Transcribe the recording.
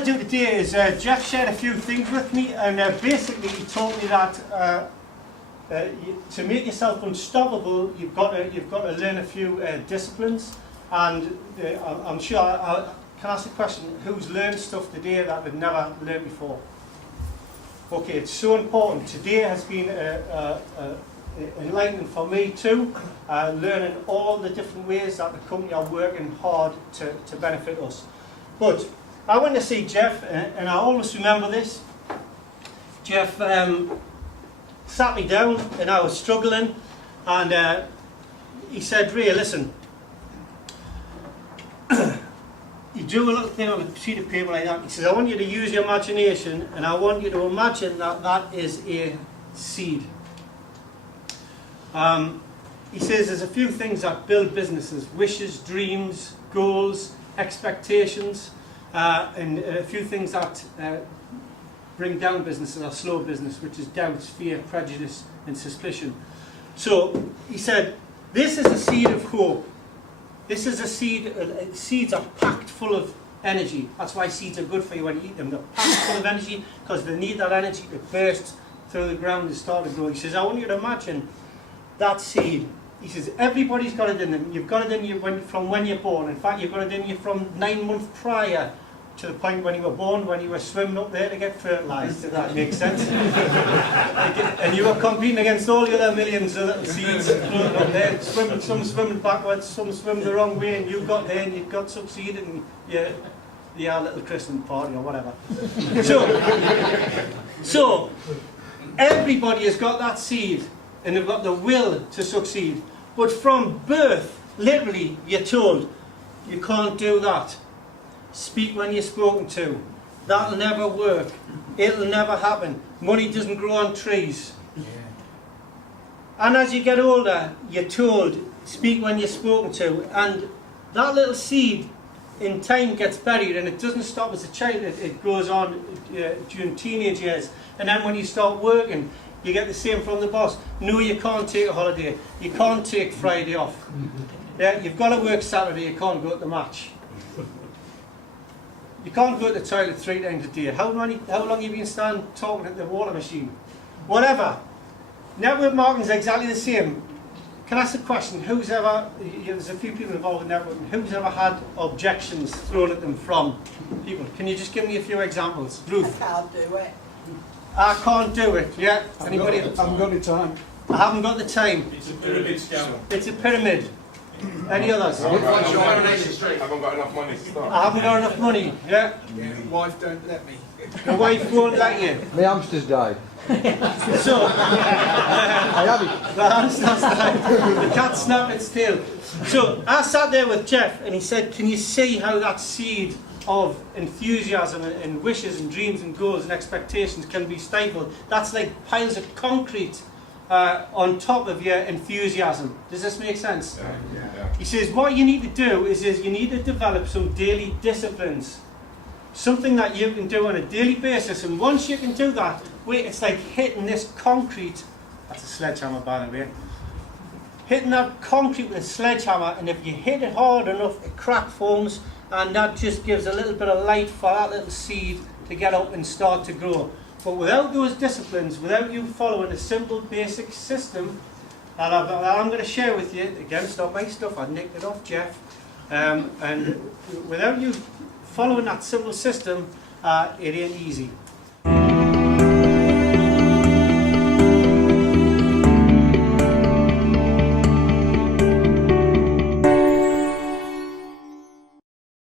want to do today is Jeff shared a few things with me, and basically he told me that to make yourself unstoppable, you've got to learn a few disciplines. And I'm sure I can ask the question: who's learned stuff today that they've never learned before? Okay, it's so important. Today has been enlightening for me too, learning all the different ways that the company are working hard to benefit us. But I went to see Jeff, and I always remember this. Jeff sat me down, and I was struggling, and he said, "Ray, listen, you do a little thing on a sheet of paper like that." He says, "I want you to use your imagination, and I want you to imagine that that is a seed." He says there's a few things that build businesses: wishes, dreams, goals, expectations, and a few things that bring down businesses or slow business, which is doubts, fear, prejudice, and suspicion. So he said, this is a seed of hope. This is a seed. Seeds are packed full of energy. That's why seeds are good for you when you eat them. They're packed full of energy because they need that energy to burst through the ground and start to grow. He says, I want you to imagine that seed. He says, everybody's got it in them. You've got it in you from when you're born. In fact, you've got it in you from 9 months prior to the point when you were born, when you were swimming up there to get fertilised, if that makes sense. And you were competing against all the other millions of little seeds floating up there, some swimming backwards, some swimming the wrong way, and you got there and you got succeeded, and your little Christmas party or whatever. So everybody has got that seed, and they've got the will to succeed. But from birth, literally, you're told, you can't do that. Speak when you're spoken to. That'll never work. It'll never happen. Money doesn't grow on trees. Yeah. And as you get older, you're told, speak when you're spoken to. And that little seed, in time, gets buried, and it doesn't stop as a child. It goes on during teenage years. And then when you start working, you get the same from the boss. No, you can't take a holiday. You can't take Friday off. Yeah, you've got to work Saturday. You can't go to the match. You can't go to the toilet 3 times a day. How long have you been standing talking at the water machine? Whatever. Network marketing is exactly the same. Can I ask a question? Who's ever, there's a few people involved in networking, who's ever had objections thrown at them from people? Can you just give me a few examples? Ruth? I can't do it. I can't do it, yeah? Anybody? I haven't got the time. I haven't got the time. It's a pyramid scam. It's a pyramid. Any others? I haven't got enough money to start. I haven't got enough money, yeah? My wife don't let me. The wife won't let you. My hamster's died. So, I have it. the hamster's died. The cat snapped its tail. So, I sat there with Jeff, and he said, can you see how that seed of enthusiasm and wishes and dreams and goals and expectations can be stifled? That's like piles of concrete on top of your enthusiasm. Does this make sense? Yeah. He says what you need to do is you need to develop some daily disciplines. Something that you can do on a daily basis, and once you can do that, it's like hitting this concrete. That's a sledgehammer, by the way. Hitting that concrete with a sledgehammer, and if you hit it hard enough, a crack forms, and that just gives a little bit of light for that little seed to get up and start to grow. But without those disciplines, without you following a simple basic system that I'm going to share with you, again, it's not my stuff, I nicked it off Jeff, and without you following that simple system, it ain't easy.